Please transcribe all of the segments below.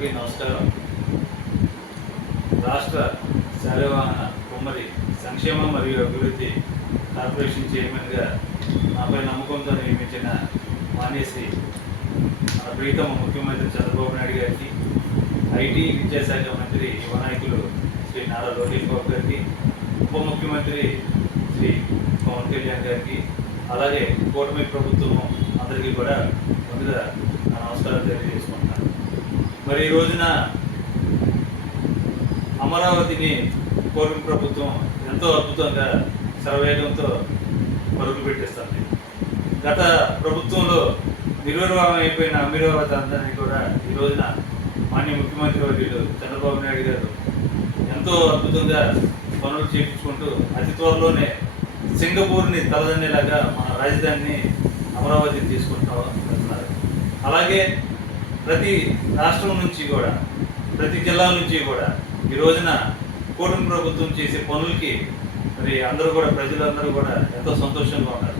అందరికీ నమస్కారం. రాష్ట్ర శాలివాహన కుమ్మరి సంక్షేమ మరియు అభివృద్ధి కార్పొరేషన్ చైర్మన్గా నాపై నమ్మకంతో నియమించిన మాన్యశ్రీ మన ప్రీతమ ముఖ్యమంత్రి చంద్రబాబు నాయుడు గారికి, ఐటీ విద్యాశాఖ మంత్రి యువ నాయకులు శ్రీ నారా లోకేష్ బాబు గారికి, ఉప ముఖ్యమంత్రి శ్రీ పవన్ కళ్యాణ్ గారికి, అలాగే కూటమి ప్రభుత్వం అందరికీ కూడా ముందుగా నా నమస్కారాలు తెలియజేసుకుంటున్నాను. మరి ఈ రోజున అమరావతిని కూటమి ప్రభుత్వం ఎంతో అద్భుతంగా శరవేగంతో పరుగులు పెట్టిస్తుంది. గత ప్రభుత్వంలో నిర్విరామం అయిపోయిన అమరావతి అందాన్ని కూడా ఈ రోజున మాన్య ముఖ్యమంత్రి వర్యులు చంద్రబాబు నాయుడు గారు ఎంతో అద్భుతంగా పనులు చేయించుకుంటూ అతి త్వరలోనే సింగపూర్ని తలదన్నేలాగా మన రాజధానిని అమరావతిని తీసుకుంటున్నారు. అలాగే ప్రతి రాష్ట్రం నుంచి కూడా, ప్రతి జిల్లా నుంచి కూడా ఈ రోజున కూటమి ప్రభుత్వం చేసే పనులకి మరి అందరూ కూడా, ప్రజలందరూ కూడా ఎంతో సంతోషంగా ఉన్నారు.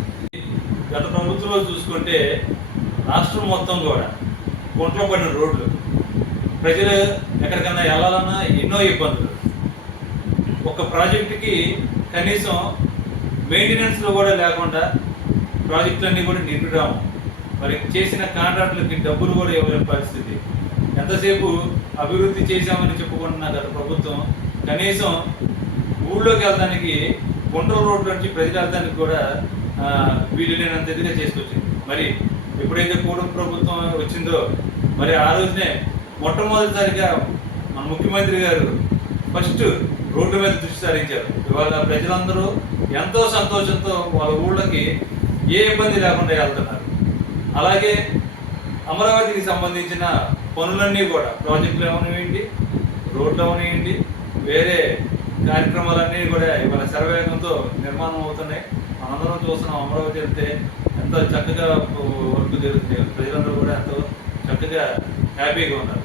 గత ప్రభుత్వంలో చూసుకుంటే రాష్ట్రం మొత్తం కూడా గుంటలో పడిన రోడ్లు, ప్రజలు ఎక్కడికన్నా వెళ్ళాలన్నా ఎన్నో ఇబ్బందులు, ఒక ప్రాజెక్టుకి కనీసం మెయింటెనెన్స్లో కూడా లేకుండా ప్రాజెక్టులన్నీ కూడా నిర్విరామం. మరి చేసిన కాంట్రాక్టులకి డబ్బులు కూడా ఇవ్వలేని పరిస్థితి. ఎంతసేపు అభివృద్ధి చేశామని చెప్పుకుంటున్న గత ప్రభుత్వం కనీసం ఊళ్ళోకి వెళ్ళడానికి గుంటూరు రోడ్డు నుంచి ప్రజలు వెళ్ళడానికి కూడా వీలు లేనంత ఇదిగా చేసుకొచ్చింది. మరి ఎప్పుడైతే కూటమి ప్రభుత్వం వచ్చిందో మరి ఆ రోజునే మొట్టమొదటిసారిగా మన ముఖ్యమంత్రి గారు ఫస్ట్ రోడ్డు మీద దృష్టి సారించారు. ఇవాళ ప్రజలందరూ ఎంతో సంతోషంతో వాళ్ళ ఊళ్ళకి ఏ ఇబ్బంది లేకుండా వెళ్తున్నారు. అలాగే అమరావతికి సంబంధించిన పనులన్నీ కూడా, ప్రాజెక్టులు ఏమనివ్వండి, రోడ్లు అవనివ్వండి, వేరే కార్యక్రమాలన్నీ కూడా ఇవాళ శరవేగంతో నిర్మాణం అవుతున్నాయి. మనందరం చూస్తున్నాం. అమరావతి వెళ్తే ఎంతో చక్కగా వర్క్ జరుగుతుంది. ప్రజలందరూ కూడా ఎంతో చక్కగా హ్యాపీగా ఉన్నారు.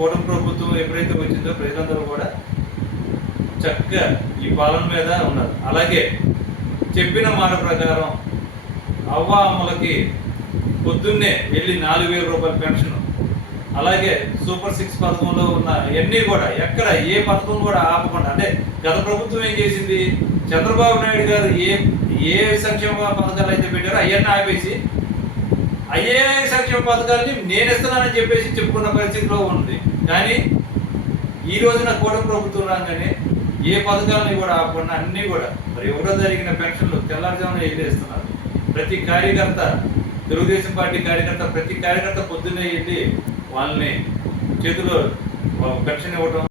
కూటమి ప్రభుత్వం ఎప్పుడైతే వచ్చిందో ప్రజలందరూ కూడా చక్కగా ఈ పాలన మీద ఉన్నారు. అలాగే చెప్పిన మాట ప్రకారం అవ్వ అమ్మలకి పొద్దున్నే వెళ్ళి 4,000 రూపాయల పెన్షన్, అలాగే సూపర్ 6 పథకంలో ఉన్న ఇవన్నీ కూడా ఎక్కడ ఏ పథకం కూడా ఆపకుండా, అంటే గత ప్రభుత్వం ఏం చేసింది, చంద్రబాబు నాయుడు గారు ఏ సంక్షేమ పథకాలు అయితే పెట్టారో అవన్నీ ఆపేసి అయ్యే సంక్షేమ పథకాలని నేను ఇస్తున్నానని చెప్పేసి చెప్పుకున్న పరిస్థితిలో ఉంది. కానీ ఈ రోజున కూటమి ప్రభుత్వం రాగానే ఏ పథకాలని కూడా ఆపకుండా అన్నీ కూడా మరి ఎవరో జరిగిన పెన్షన్లు తెల్లారుజామున వెళ్ళేస్తున్నారు. ప్రతి కార్యకర్త, తెలుగుదేశం పార్టీ కార్యకర్త, ప్రతి కార్యకర్త పొద్దున్నే వెళ్ళి వాళ్ళని చేతిలో పెన్షన్ ఇవ్వటం,